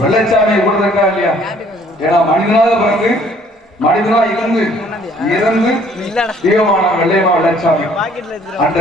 வெள்ளச்சாமியை கொடுத்திருக்கா இல்லையா? ஏன்னா மனிதனாக பிறந்து மனிதனா இருந்து இறந்து தெய்வமான வெள்ளையமா வெள்ளச்சாமி அந்த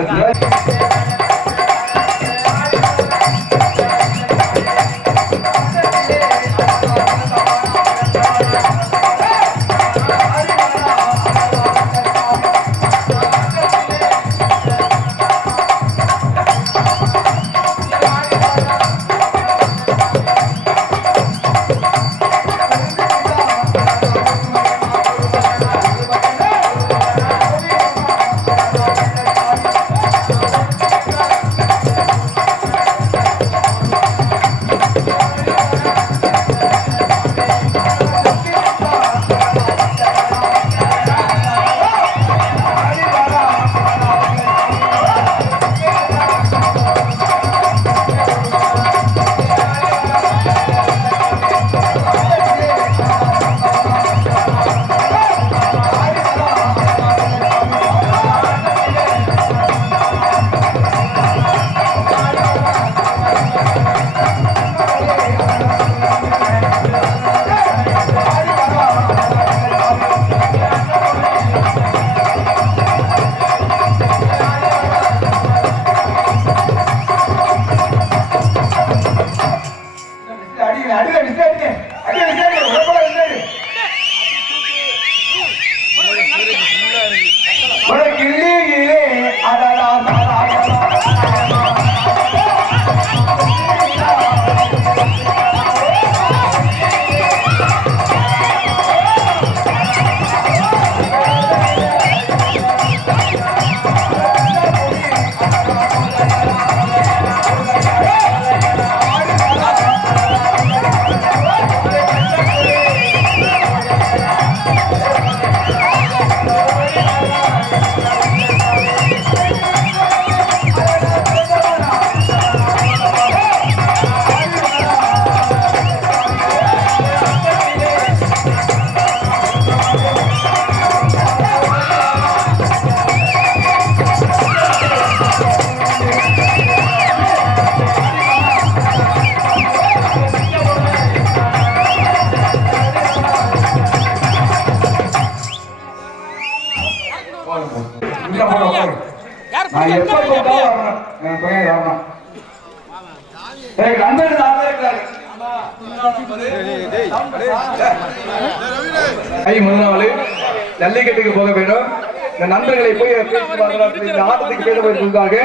ஜல்லிக்கட்டுக்கு போக வேண்டும். இந்த நண்பர்களை போய் இந்த ஆட்டத்துக்கு பேச போயிருக்காங்க.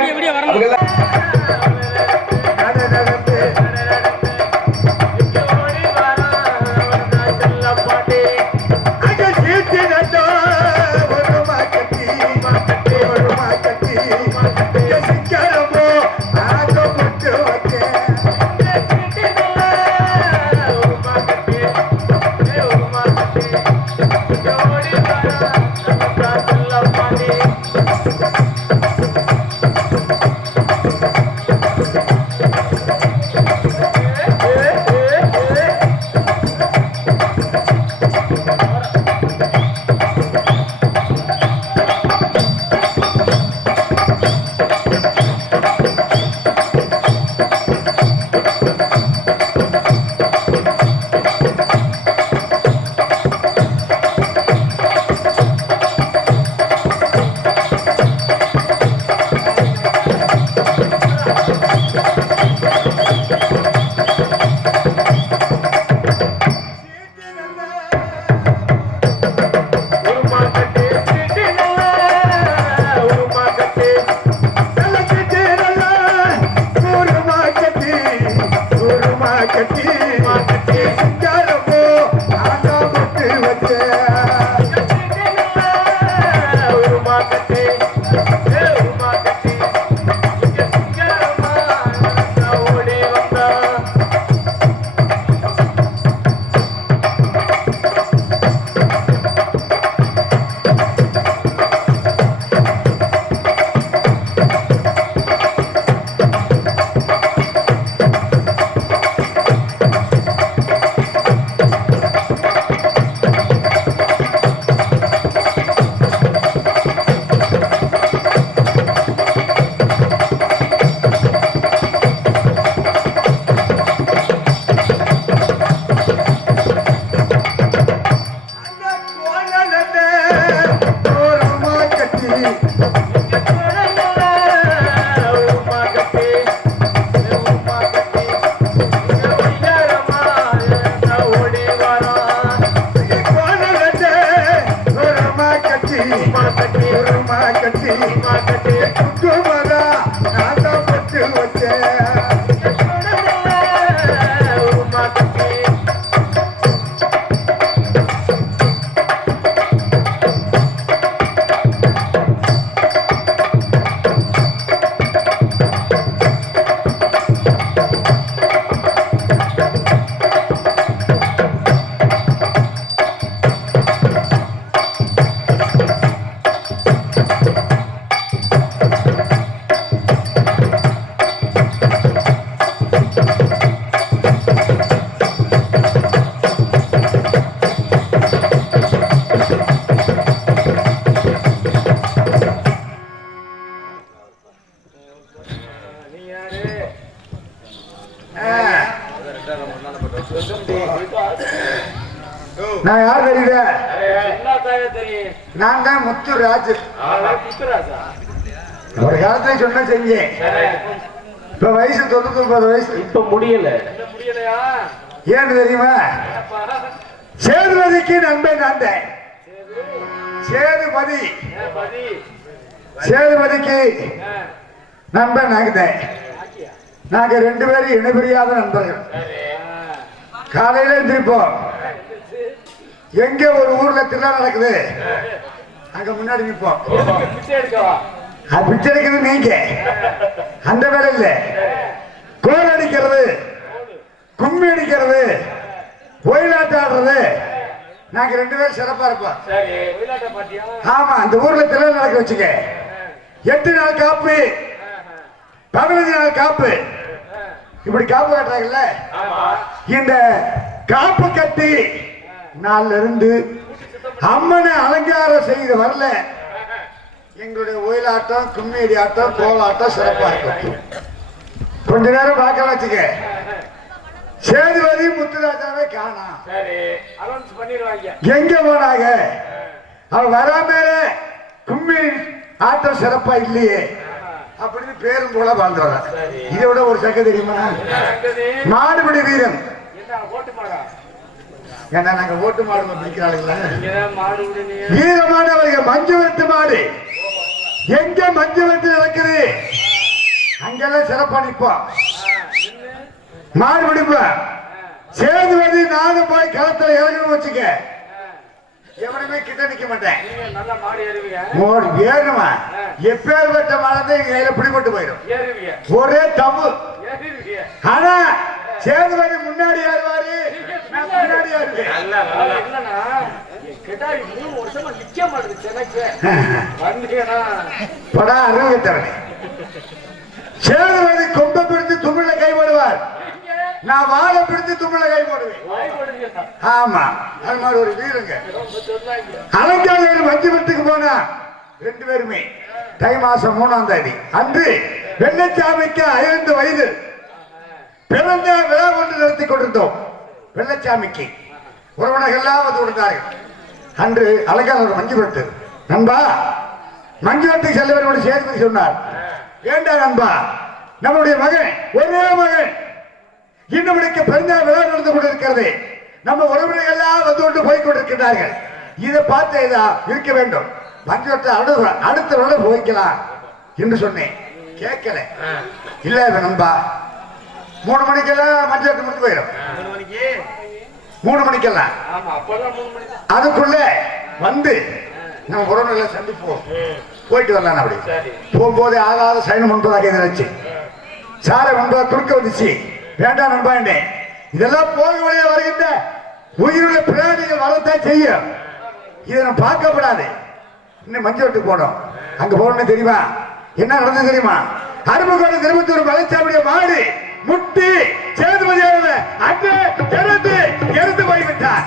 நான் யார் தெரியுத? நான் தான் முத்துராஜ். ஒரு காலத்துல சொன்ன செஞ்சேன். இப்ப வயசு 99 வயசு. இப்ப முடியல. ஏன்னு தெரியுமா? சேதுபதிக்கு நண்பன் நான் தான். சேதுபதிக்கு நண்பன் நாங்க. நாங்க 2 பேரும் இணைபிரியாத நண்பர்கள். காலையில எழுந்திருப்போம். எங்க ஒரு ஊர்ல திருவிழா நடக்குது, அங்க முன்னாடி நிற்போம். பிச்சை எடுக்கிறது நீங்க, அந்த வேலை இல்ல. கோல் அடிக்கிறது, கும்மி அடிக்கிறது, ஒயிலாட்டம் ஆடுறது, நாங்க 2 பேரும் சிறப்பா இருப்போம். ஆமா, அந்த ஊர்ல திருவிழா நடக்க வச்சுக்க. 8 நாள் காப்பு, 15 நாள் காப்பு, இப்படி காப்பு கட்டுறாங்கல்ல. இந்த காப்பு கட்டி நாள்ல இருந்து அம்மனை அலங்காரம் செய்து வரல, எங்களுடைய ஒயிலாட்டம், கும்மேடி ஆட்டம், கோலாட்டம் சிறப்பா இருக்கும். கொஞ்ச நேரம் பார்க்க வச்சுக்க. சேதுபதி முத்துராஜாவே காணோம். எங்க போனாங்க? அவன் வராம கும்மி ஆட்டம் சிறப்பா இல்லையே அப்படின்னு பேரும் போல வாழ்ந்து வர. இதை விட ஒரு சக்க தெரியுமா? மாடுபிடி வீரன். ஏன்னா நாங்க ஓட்டு மாடு பிடிக்கிறாளுங்களா? வீரமானவர்கள் மஞ்சு வெட்டு மாடு. எங்க மஞ்சு வெட்டு நடக்குது அங்கெல்லாம் சிறப்பா நிற்போம், மாடு பிடிப்போம். சேதுபதி நானும் போய் களத்துல இறங்கணும் வச்சுக்க, எவனுமே கிட்ட நிக்க மாட்டேன். ஏறுமா? எப்பேற்பட்ட மானதை எங்க கையில பிடிபட்டு போயிடும். ஒரே தம்பு. ஆனா சேதுபதி முன்னாடி ஏறுவாரு, பின்னாடி அறிவுத்தவனே. சேதுபதி கொம்ப பிடித்து துமிழ கை போடுவார், நான் வாழை பிடித்து துமிழ கை போடுவேன். ஆமா, அது மாதிரி ஒரு வீரங்க. அலங்காநல்லூர் மஞ்சு வெட்டுக்கு போனா 2 பேருமே தை மாசம் 3ஆம் தேதி அன்று வெள்ளச்சாமிக்கு 5 வயது பிறந்த விழா ஒன்று நடத்தி கொண்டிருந்தோம். வெள்ளச்சாமிக்கு உறவினர்கள் எல்லாம் வந்து கொடுத்தார்கள். அன்று அலங்காநல்லூர் மஞ்சு வெட்டு. நண்பா, மஞ்சு வெட்டுக்கு செல்லவர் சேதுபதி சொன்னார், வேண்டாம் நண்பா, நம்முடைய மகன், ஒரே மகன், இன்னும் பிறந்த விழா நடந்து கொண்டிருக்கிறது, நம்ம உறவினர்கள் எல்லாம் வந்து கொண்டு போய் கொண்டிருக்கிறார்கள், இதை பார்த்து இதா இருக்க வேண்டும், மஞ்சு வெட்ட அடுத்த விழா போய்க்கலாம் என்று சொன்னேன். கேட்கல. இல்ல நண்பா, 3 மணிக்கெல்லாம் மஞ்சு வெட்டு முடிஞ்சு போயிடும். 3 மணிக்கெல்லாம் அதுக்குள்ள வந்து நம்ம உறவினர்களை சந்திப்போம், போயிட்டு வரலாம். அப்படி போகும்போது ஆகாத சைனம் முன்பதாக எதிராச்சு, சாரை முன்பதாக குறுக்க வந்துச்சு. வேண்டாம் நண்பா, இதெல்லாம் போக வழியா வருகின்ற உயிருள்ள பிராணிகள் வரத்தான் செய்யும், இதை நம்ம பார்க்கப்படாது. இன்னும் மஞ்சள் வெட்டு போனோம். அங்க போகணும் தெரியுமா? என்ன நடந்தது தெரியுமா? அருப்புக்கோட்டை திருப்பத்தூர் மலைச்சாமியுடைய மாடு முட்டி சேதுபதியானது அங்கே இறந்து போய்விட்டார்.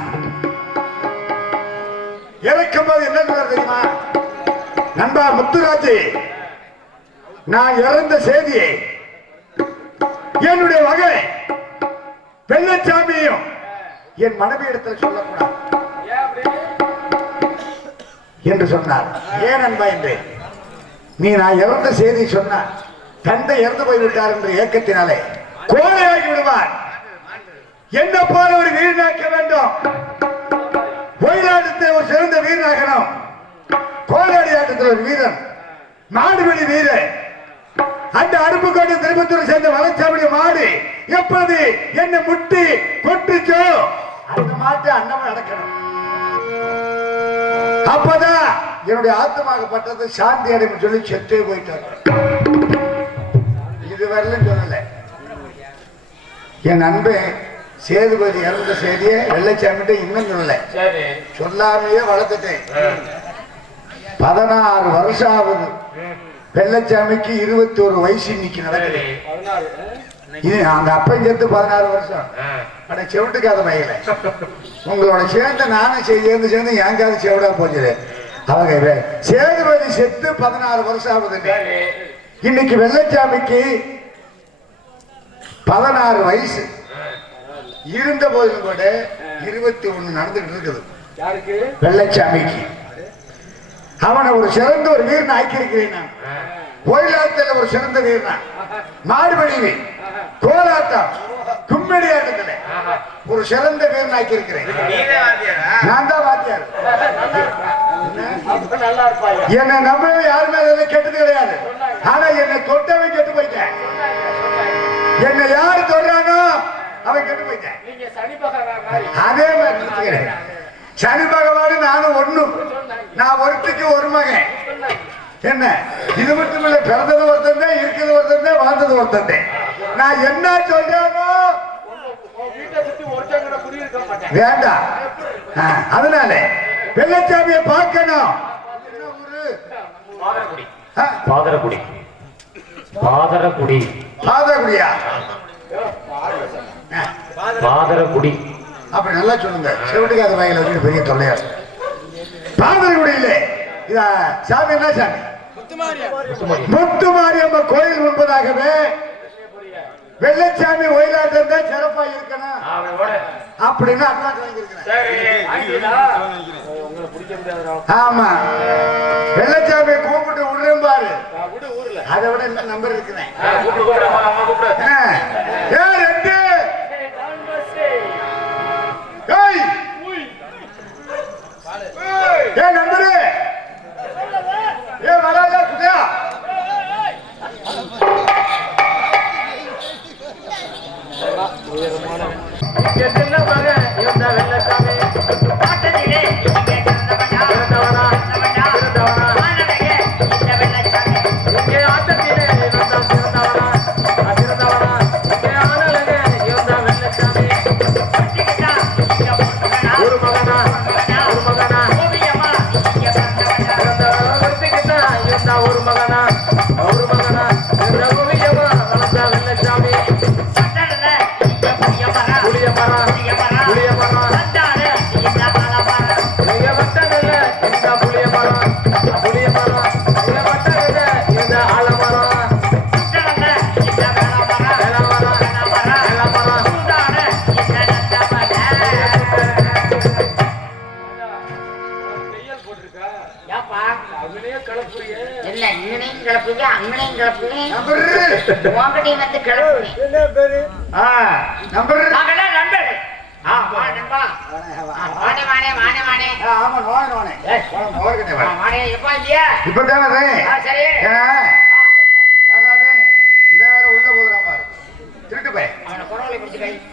இறக்கும் போது என்ன சொல்றாரு தெரியுமா? நண்பா முத்துராஜ், நான் இறந்த செய்தியை என்னுடைய மகன் வெள்ளச்சாமியும் என் மனைவி இடத்துல சொல்லக்கூடாது என்று சொன்னார். ஏன் நண்பா என்று? நீ நான் இறந்த செய்தி சொன்ன தந்தை இறந்து போய்விட்டார் என்ற ஏக்கத்தினாலே கோழையாகி விடுவார். என்ன போல ஒரு வீரனாக்க வேண்டும், ஒயிலாட்டத்தை ஒரு சிறந்த வீரனாகணும், கோலாடி ஆட்டத்தில் ஒரு வீரன், மாடுபிடி வீரன். அந்த அருப்புக்கோட்டை திருப்பத்தூரை சேர்ந்த வளச்சாமியுடைய மாடு எப்பொழுது என்ன முட்டி கொட்டுச்சோ அந்த மாட்டு அன்னமா நடக்கணும். அப்பதான் என்னுடைய ஆத்மாகப்பட்டது சாந்தி அடையும் சொல்லி செத்தே போயிட்டாங்க. இதுவரையிலும் சொல்லல. என் நண்பன் சேதுபதி இறந்த செய்தியை வெள்ளச்சாமிட்ட இன்னும் சொல்லல, சொல்லாமையே வளர்த்துட்டேன். 16 வருஷம் ஆகுது. வெள்ளச்சாமிக்கு 21 வயசு இன்னைக்கு நடக்குது. இது அந்த அப்பன் சேர்த்து 16 வருஷம். அட செவிட்டுக்காத மயில, உங்களோட சேர்ந்து நானும் சேர்ந்து எங்காவது செவிடா போச்சு. அவங்க சேதுபதி செத்து 16 வருஷம் ஆகுது. இன்னைக்கு வெள்ளச்சாமிக்கு 16 வயசு இருந்த போதிலும் கூட 21 நடந்துகிட்டு இருக்குது. யாருக்கு? வெள்ளச்சாமிக்கு. அவனை ஒரு சிறந்த ஒரு வீரன் ஆக்கியிருக்கிறேன் நான். கோயிலாட்டத்தில் ஒரு சிறந்த வீரனா, மாடுபடி கோலாட்டம் கும்மடி ஆட்டத்தில் ஒரு சிறந்த வீரன் ஆக்கியிருக்கிறேன். நான் தான் வாத்தியார். என்னை நம்ப யாருமே அதெல்லாம் கெட்டது கிடையாது. ஆனா என்னை தொட்டவை கெட்டு போயிட்டேன். என்னை யாரு தொடுறானோ அவன் கெட்டு போயிட்டேன். அதே மாதிரி சனி பகவான் நானும் ஒண்ணு. நான் ஒருத்திக்கு ஒரு மகன். என்ன இது மட்டும் இல்ல, பிறந்தது ஒருத்தன் தான், இருக்கிறது ஒருத்தன் தான், வாழ்ந்தது ஒருத்தன் தான். நான் என்ன சொல்றானோ வேண்டாம். அதனால வெள்ளச்சாமியை பார்க்கணும். பாதரகுடி பாதரகுடி பாதகுடியா? பாதரகுடி அப்படி நல்லா சொல்லுங்க. செவிட்டுக்காத வாயில வந்து பெரிய தொல்லையா இருக்கு. பாதகுடியில இதா சாமி என்ன சாமி? முத்துமாரியம்மன் கோயில் முன்பதாகவே வெள்ளச்சாமி ஒயிலாட்டம் தான் சிறப்பா இருக்கணும் அப்படின்னு அட்வான்ஸ் வாங்கியிருக்கிறேன். ஆமா, வெள்ளச்சாமி கூப்பிட்டு விடுறேன் பாரு. அதை விட என்ன நம்பர் இருக்கிறேன். நம்பரு ஏ வராஜா குதியா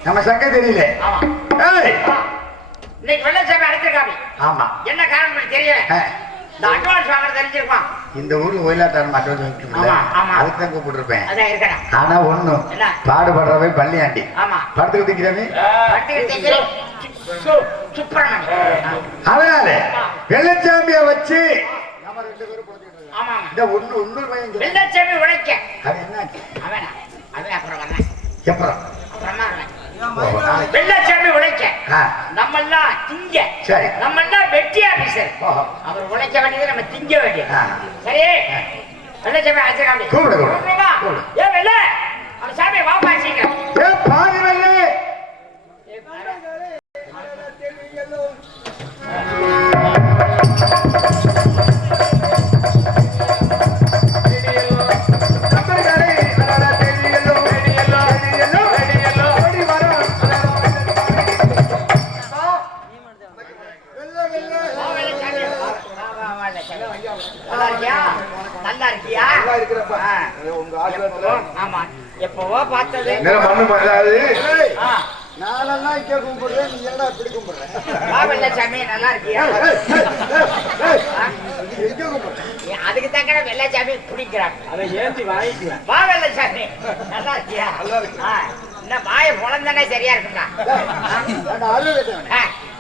நம்ம சங்க தெரியல. வெள்ளச்சாமி அழைச்சிருக்காங்க. ஆமா, என்ன காரணம் தெரியல. இந்த அட்வான்ஸ் வாங்க தெரிஞ்சிருப்பான். இந்த ஊர்ல ஒயிலாட்டம் அதுக்கு தான் கூப்பிட்டுருப்பேன். ஆனா ஒண்ணு பாடுபடுறவை பள்ளியாண்டி. படத்துக்கு திக்கிறவே அதனால வெள்ளச்சாமிய வச்சு வெள்ளச்சாமி உழைக்க அது என்னாச்சு? வெள்ளச்சாமி உழைக்க நம்ம எல்லாம் திங்க. சரி, நம்ம எல்லாம் வெட்டி ஆபீசர். அவர் உழைக்க வேண்டியது நம்ம திங்க வேண்டியது. சரி, வெள்ளச்சாமி அழைச்சிருக்காங்க. ஏன் வெள்ள அவன் சாமி வாப்பா சீக்கிரம். பாதி வெள்ள எப்பவோ பார்த்தது நாளெல்லாம் இங்கே கும்பிடுறேன், நீ எல்லாம் இப்படி கும்பிடுறேன். வெள்ளச்சாமி நல்லா இருக்கியா? அதுக்கு தக்க வெள்ளச்சாமி பிடிக்கிறாங்க. அதை ஏற்றி வாங்கிக்குவேன். வா வெள்ளச்சாமி நல்லா இருக்கியா? இந்த வாயை பொழந்தானே சரியா இருக்குங்களா?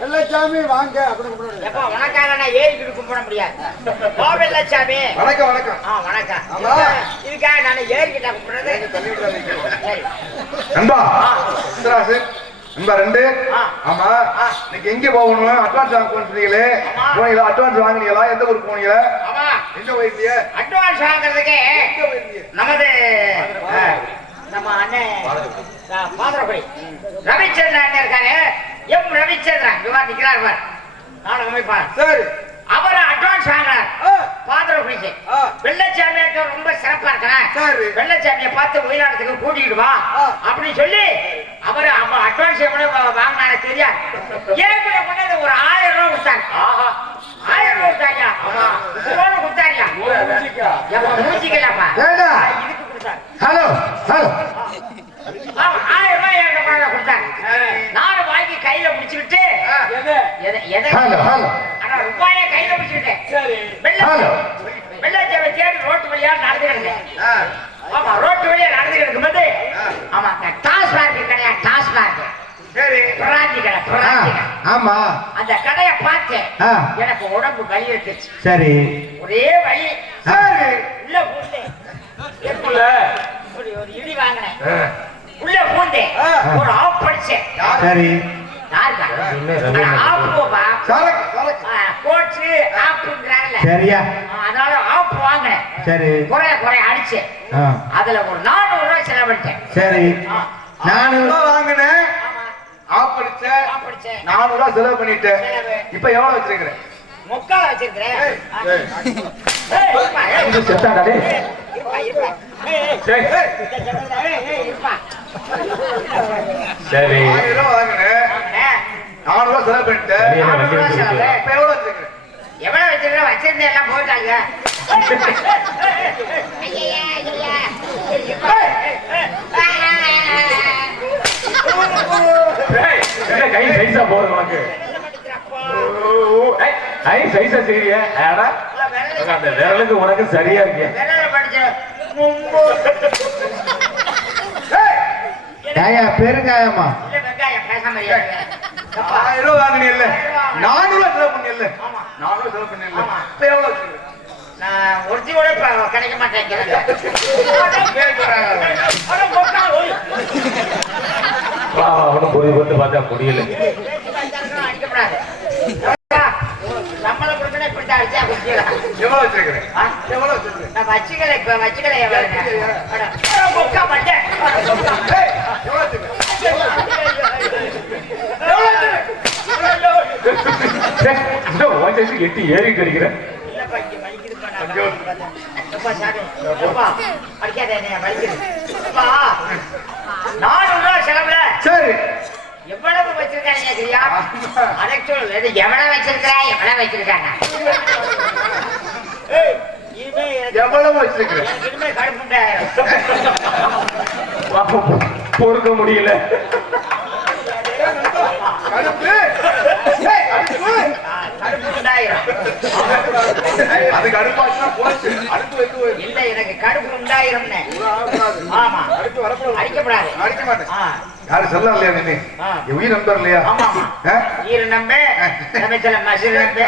வெள்ளச்சாமி வாங்க அப்படி கும்பிடுறேன். எப்ப உனக்காக நான் ஏறிக்கிட்டு கும்பிட முடியாது. வா வெள்ளச்சாமி. வணக்கம் வணக்கம். வணக்கம். இதுக்காக நான் ஏறிக்கிட்ட கும்பிடுறது. நண்பா நண்பா 2. ஆமா, இன்னைக்கு எங்க போகணும்? அட்வான்ஸ் வாங்க போனீங்களே, போனீங்களா? அட்வான்ஸ் வாங்கினீங்களா? எந்த ஊருக்கு போனீங்களா? எங்க போயிருந்தீங்க? அட்வான்ஸ் வாங்குறதுக்கு நமது நம்ம அண்ணன் பாதரகுடி ரவிச்சந்திரன் இருக்காரு. எம் ரவிச்சந்திரன் விவாதிக்கிறார் பார். நாடகம் அமைப்பாளர். சரி. அவரை அட்வான்ஸ் வாங்கினார். பாதரகுடிக்கு வெள்ளச்சாமியாக்க ரொம்ப சிறப்பா இருக்கிறேன். வெள்ளச்சாமியை பார்த்து ஒயிலாட்டத்துக்கு கூட்டிட்டு வா அப்படின்னு சொல்லி அவரு அட்வான்ஸ் எவ்வளவு வாங்கினாரு தெரியாது. ஏன் கொண்டாந்து ஒரு 1000 ரூபாய் கொடுத்தாங்க. 1000 ரூபாய் கொடுத்தாரியா? கொடுத்தாரியா? மூச்சிக்கலாப்பா இதுக்கு கொடுத்தாரு. ஹலோ ஹலோ 1000 ரூபாய் எங்க பணம் கொடுத்தாங்க. நானும் வாங்கி கையில பிடிச்சுக்கிட்டு ஹலோ ஹலோ ரூபாயை கையில பிடிச்சுக்கிட்டேன். வெள்ளச்சாமி தேடி ரோட்டு வழியா நடந்து கிடந்தேன். ஆமா ரோட்டு வழியா நடந்து கிடக்கும்போது ஆமா டாஸ்மார்க் கடையா டாஸ்மார்க். சரி. பிராந்தி கடை பிராந்தி கடை. ஆமா அந்த கடையை பார்த்தேன். எனக்கு உடம்பு வலி எடுத்துச்சு. சரி. ஒரே வலி. சரி. உள்ள பூந்தேன். ஒரு இடி வாங்கினேன். உள்ள பூந்தேன். ஒரு ஆஃப் படிச்சேன். சரி. சரியா? அதனால ஆப் வாங்கினேன். சரி. குறைய அடிச்சேன். அதுல ஒரு 400 ரூபாய் செலவழிச்சேன். சரி. 400 ரூபாய் வாங்கினேன். ஆப் படிச்சேன். 400 ரூபாய் செலவு பண்ணிட்டேன். இப்ப எவ்வளவு வச்சிருக்கிறேன்? முக்கால வச்சிருக்கிறேன். சரி. 1000 ரூபாய் வாங்கினேன். 400 ரூபாய் செலவு பண்ணிட்டேன். இப்ப எவ்வளவு வச்சிருக்கிறேன்? எவ்வளவு வச்சிருக்கேன்? வச்சிருந்தேன் எல்லாம் போயிட்டாங்க. கை சைஸா போதும் உனக்கு. கை சைஸா செய்ய அந்த விரலுக்கு உனக்கு சரியா இருக்கு. பெருங்காயமா? 1000 ரூபாய் வாங்கினீல்ல, 400 ரூபாய் செலவு பண்ணியல்ல. 400 ரூபாய் செலவு பண்ணியல்ல. இப்ப எவ்வளவு வச்சிருக்கிறேன்? நான் ஒருத்தி கூட கிடைக்க மாட்டேன். அவனும் பொது வந்து பார்த்தா முடியல. அடிக்கப்படாது. நம்மள கொடுத்தா இப்படித்தான் அடிச்சா குடிக்கலாம். எவ்வளவு வச்சிருக்கிறேன்? எவ்வளவு வச்சிருக்கிறேன்? நான் வச்சுக்கல எவ்வளவு மொக்கா மாட்டேன். எவ்வளவு வச்சிருக்கிறேன்? எட்டி ஏறி கிடைக்கிறேன். சரி. எவ்வளவு வச்சிருக்காங்க தெரியா? அதற்கு எவ்வளவு வச்சிருக்கிறேன் எவ்வளவு வச்சிருக்காங்க. எவ்வளவு வச்சிருக்கிறேன்? இனிமே கடுப்புண்டாயிரம். பொறுக்க முடியல. கடுப்பு உண்டாயிரம். அதுக்கு அடுப்பாச்சுன்னா போச்சு. அடுப்பு வைக்க இல்ல எனக்கு கடுப்பு உண்டாயிரம். ஆமா அடுப்பு வரக்கூடாது. அடிக்கப்படாது. அடிக்க மாட்டேன். யாரும் சொல்லலாம் இல்லையா? நீ என் உயிர் நம்பர் இல்லையா? உயிர் நம்பு சமைச்சல மசில் நம்பு.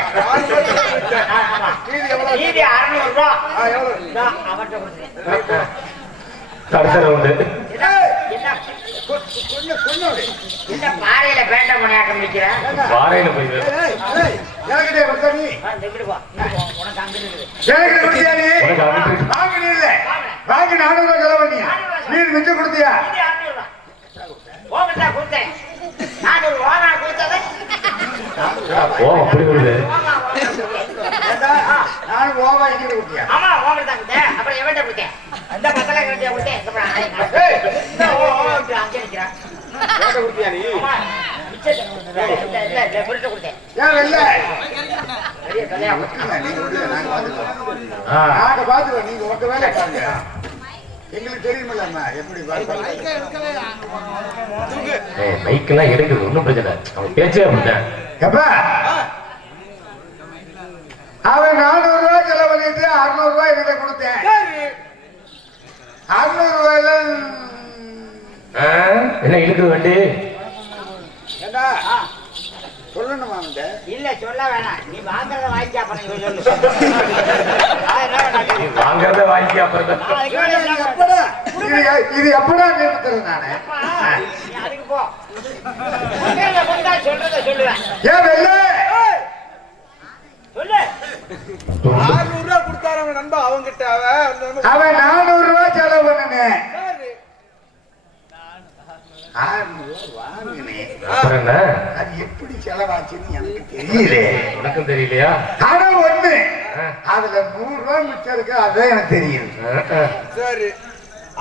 மீதி 600 ரூபாய் அவர்கிட்ட கொடுத்துருக்கேன். கடத்தர உண்டு. என்ன பாறையில பேண்ட மணியாட்டம் முடிக்கிறேன். பாறையில போய் வாங்கி 400 ரூபாய் செலவு பண்ணியா? நீர் மிச்சம் கொடுத்தியா? கொடுத்தேன். 400 ரூபாய் கொடுத்தது. அப்படி வருது. நானும் ஓவா எங்க கொடுத்தியா? ஆமா ஓவர் தான் கொடுத்தேன். அப்புறம் எவன்ட்ட கொடுத்தேன்? அந்த பத்தல கட்டியா கொடுத்தேன். அங்கே நிக்கிறான். எங்களுக்கு தெரியுமில்ல எப்படி மைக்கெல்லாம் எடுக்குது ஒன்னும் பிரச்சனை. அவன் பேச்சே அப்படித்தான். அவன் 400 ரூபாய் செலவு பண்ணிட்டு 600 ரூபாய் என்கிட்ட கொடுத்தேன். 600 ரூபாயில என்ன இழுக்குது வண்டி? சொல்லணுமா? இல்ல சொல்ல வேணாம். நீ வாங்கறத வாங்கி அப்புறம் சொல்லு. வாங்கறத வாங்கி அப்புறம் இது எப்படா நிறுத்துறது? நானு அதுக்கு போ சொல்றத சொல்லுவேன். ஏன் வெள்ள சொல்லு. 600 ரூபாய் கொடுத்தாரு நண்பா அவங்கிட்ட. அவன் 400 ரூபாய் செலவு பண்ணனே. அப்புறம் என்ன அது எப்படி செலவாச்சுன்னு எனக்கு தெரியல. உனக்கும் தெரியலையா? ஆனா ஒண்ணு, அதுல 100 ரூபாய் மிச்சம் இருக்கு, அதுதான் எனக்கு தெரியுது. சரி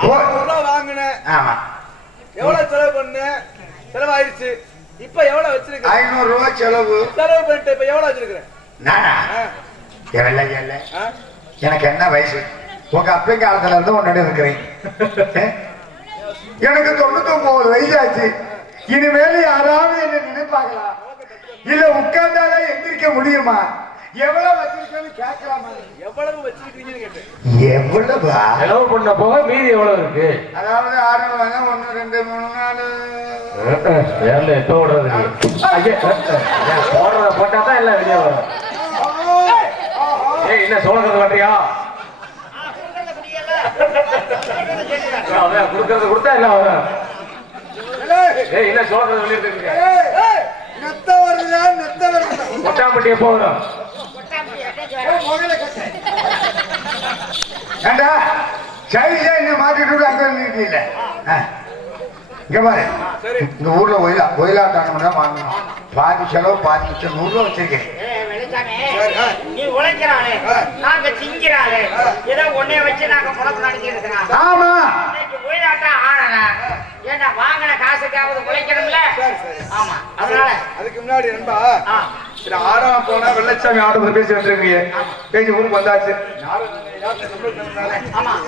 500 ரூபாய் வாங்கினேன். ஆமா, எவ்வளவு செலவு பண்ண? செலவாயிருச்சு. இப்ப எவ்வளவு வச்சிருக்க? 500 ரூபாய் செலவு. செலவு பண்ணிட்டு இப்ப எவ்வளவு வச்சிருக்க? நானா? எவ்வளவு இல்ல. எனக்கு என்ன வயசு? உங்க அப்பா காலத்துல இருந்து உன்னோட இருக்கிறேன். எனக்கு 99 வயசு ஆச்சு. இனிமேல் யாராவது என்ன நினைப்பாங்களா? இல்ல உட்கார்ந்தாதான் எந்திரிக்க முடியுமா? எவ்வளவு வச்சிருக்கேன்னு கேட்கலாமா? எவ்வளவு வச்சிருக்கீங்கன்னு கேட்டேன். எவ்வளவா? செலவு பண்ண போக மீதி எவ்வளவு இருக்கு? அதாவது 6 1 2 3 4 வேலை எப்ப விடுறது நீ? ஐயா, போடுறத போட்டா தான் எல்லாம் வெளியே வரும். ஏய், என்ன சோழக்கிறது பண்றியா? அதான் கொடுக்கறது கொடுத்தா எல்லாம் வரும். ஏய், என்ன சோழக்கிறது வெளியே இருக்கு? நெத்த வருதா? நெத்த வருதா? கொட்டாம்பட்டி எப்போ வரும்? ஏண்டா சைஸா என்ன மாத்திட்டு அங்க இருந்தீங்கல்ல? இங்க பாரு, இந்த ஊர்ல ஒயிலாட்டானம்னா வாங்கணும். பாதி செலவு பாதி மிச்சம் 100 ரூபா வச்சிருக்கேன். நீ உழைக்கிறாளே, நாங்க திங்கிறாளே, ஏதோ ஒன்னே வச்சு நாங்க குழப்பம் நடத்திருக்கிறோம். ஆமா, ஒயிலாட்டம் ஆடணும். ஏன்னா வாங்கின காசுக்காவது உழைக்கணும்ல. ஆமா, அதனால அதுக்கு முன்னாடி நண்பா, சரி, 6ஆம் போனா வெள்ளச்சாமி ஆட்டத்துல பேசி வந்துருக்கீங்க. பேசி ஊருக்கு வந்தாச்சு.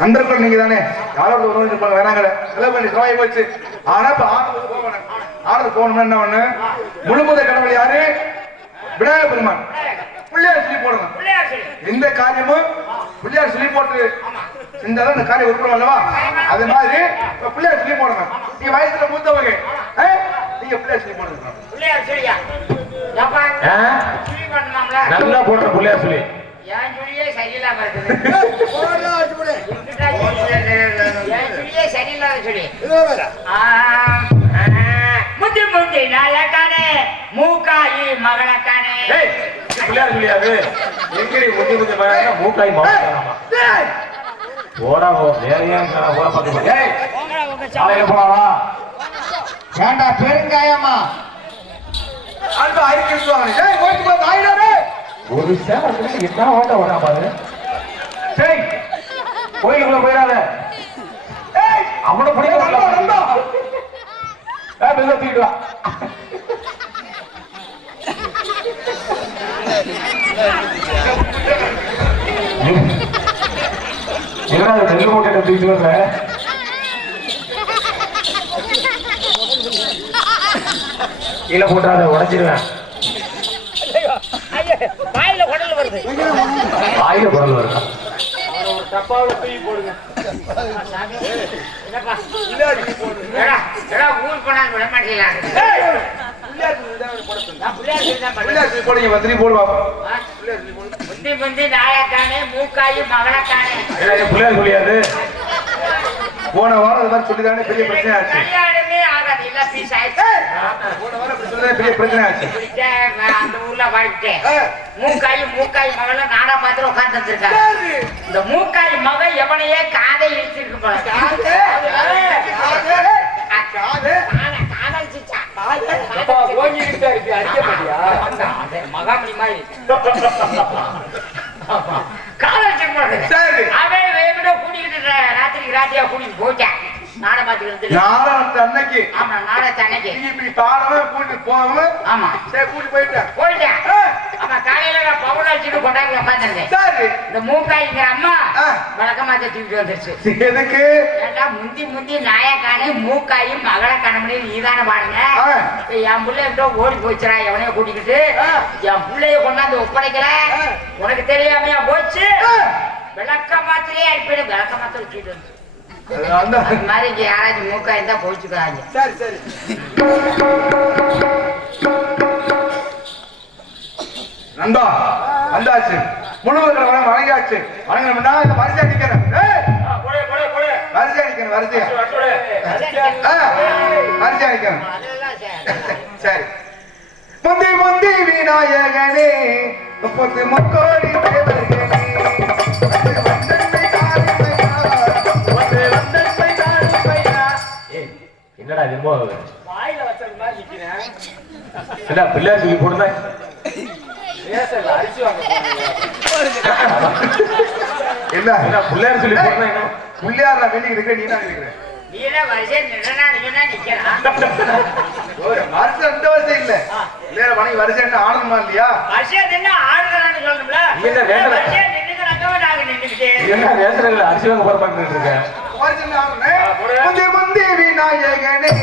நண்பர்கள் நீங்க தானே, யாரோட உணவு வேணாங்க செலவு பண்ணி சவாய் போச்சு. ஆனா இப்ப ஆட்டத்துக்கு போகணும். ஆட்டத்துக்கு போகணும்னா என்ன ஒண்ணு, முழுமுத கடவுள் யாரு? விநாயக பெருமான். பிள்ளையார் சொல்லி போடணும். எந்த காரியமும் பிள்ளையார் சொல்லி போட்டு செஞ்சாலும் இந்த காரியம் உருப்படும் அல்லவா? அது மாதிரி பிள்ளையார் சொல்லி போடணும். நீங்க வயசுல மூத்தவங்க, நீங்க பிள்ளையார் சொல்லி போடணும். பிள்ளையார் சொல்லியா? சொல்லி பண்ணலாம்ல. நல்லா போடுற பிள்ளையார் சொல்லி. என் சொல்லியே சரியில்லாம இருக்குது. என் சொல்லியே சரியில்லாத சொல்லி. முந்தி முந்தி நாளக்கானே, மூக்காயி மகளக்கானே. பிள்ளையார் சொல்லியாது. எங்கடி முந்தி முந்தி மழை மூக்காய் மாவட்டமா போடா வேறையா போட பார்க்க சாலையில போனாவா? வேண்டா பெருங்காயமா அல்பா ஐக்கியம் ஒரு சேவத்துக்கு என்ன ஓட்ட வரா பாரு. சரி, கோயிலுக்குள்ள போயிடாத. அவனை பிடிக்க தூக்கிக்கலாம். என்ன நெல் மூட்டை தூக்கிட்டு வர்ற? கீழே போட்டாத உடைச்சிருவேன். வாயில குடல் வருது. ஆயில குரல் வருதா? டப்பாவில தூக்கி போடுங்க. என்னப்பா ஊர் போனாலும் விட மாட்டீங்களா? போடுங்க, வத்திரி போடுவா. முந்தி முந்தி நாளக்கானே, மூக்காயி மகளக்கானே. பிள்ளையார் சொல்லியாது. போன வாரம் அது மாதிரி சொல்லிதானே பெரிய பிரச்சனை ஆச்சு. கல்யாணமே ஆகாது, இல்ல பீஸ் ஆயிடுச்சு. போன வாரம் அப்படி சொல்லிதானே பெரிய பிரச்சனை ஆச்சு. அந்த ஊர்ல வாழ்க்கை மூக்காய் மகளை நாடா பார்த்து உட்கார்ந்து வந்திருக்காங்க. இந்த மூக்காய் மக எவனையே காதை இழுத்திருக்கு போல. மகாமணி மாதிரி சரி, கூட்டிக்கிட்டு ராத்திரியா கூட்டிட்டு போயிட்டேன். நாடை பார்த்துக்கிட்டு நாடகத்து அன்னைக்கு ஆமா, நாடகத்து அன்னைக்கு இப்படி பாடவும் கூட்டிட்டு போனவங்க. ஆமா, சரி, கூட்டிட்டு போயிட்டேன். ஆமா, காலையில நான் பவுன் அடிச்சுட்டு கொண்டாந்து உட்காந்துருந்தேன். சரி, இந்த மூக்காய்ங்கிற அம்மா வழக்கமா தூக்கிட்டு வந்துருச்சு. எதுக்கு? ஏண்டா முந்தி முந்தி நாயக்கானே, மூக்காயும் மகளை கணமணி நீதானே பாருங்க. என் பிள்ளைகிட்ட ஓடி போச்சுரா எவனைய கூட்டிக்கிட்டு. என் பிள்ளைய கொண்டாந்து ஒப்படைக்கல, உனக்கு தெரியாமையா போச்சு. விளக்க மாத்திரையே அடிப்பேன், விளக்க மாத்திரை வச்சுட்டு வந்து அந்த அது மாதிரி இங்க யாராச்சும் மூக்கா இருந்தா போச்சுக்கிறாங்க. சரி சரி. நண்பா வந்தாச்சு, முழுவதுல வணங்காச்சு. வணங்கணும்னா இந்த வரிசை அடிக்கிறேன். வரிசை அடிக்கிறேன், வரிசையா வரிசை அடிக்கிறேன். சரி, முந்தி முந்தி விநாயகனே, 30 முக்கோடி தேவர்களே, என்னடா திரும்ப வாயில வச்சது மாதிரி நிக்கிறேன். என்ன பிள்ளையார் சொல்லி போடுதா அரிசி வாங்க என்ன பிள்ளையார் சொல்லி போடுதா என்ன புள்ளியார் நான் வேண்டிக்கிட்டு இருக்கேன், நீ தான் இருக்கிறேன். நீதான் வரிசையா நின்னா நீனா நிக்கிறான். வருஷம் இந்த வருஷம் இல்ல இல்லையா மணி வருஷம் என்ன ஆனந்தமா இல்லையா? வரிசையா நின்னா ஆடுறான்னு சொல்லணும்ல. நீ என்ன வேண்டல? வரிசையா நின்னுக்கிறாங்க நாங்க நின்னுக்கிட்டு. என்ன ரேஷன்ல அரிசி வாங்க போற பண்ணிட்டு இருக்கேன். வருஷம் ஆனந்தே முந்தி முந்தி விநாயகனே